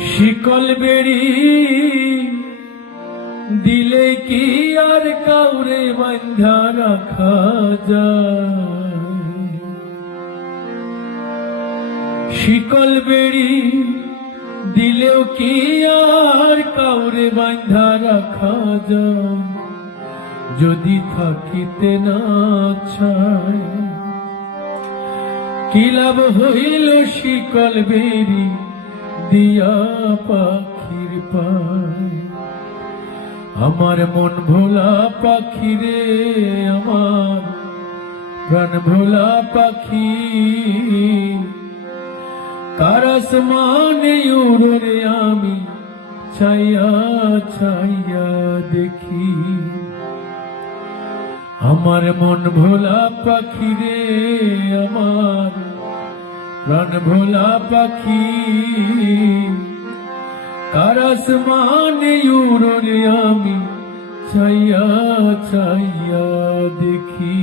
শিকল বেড়ি দিলে কি আর কাউরে বাঁধা রাখা যায়? শিকল বেড়ি দিলেও কি আর কাউরে বাঁধা রাখা যায়? যদি থাকিতে না চায় কি লাভ হইল শিকল বেড়ি দিয়া পাখির পায়? আমার মন ভোলা পাখি রে, আমার প্রাণ ভোলা পাখি, কার আসমানে উড়ে রে আমি ছাইয়া ছাইয়া দেখি। আমার মন ভোলা পাখি রে, আমার প্রাণ ভোলা পাখি, কার আসমানে উড়ে রে আমি ছাইয়া ছাইয়া দেখি।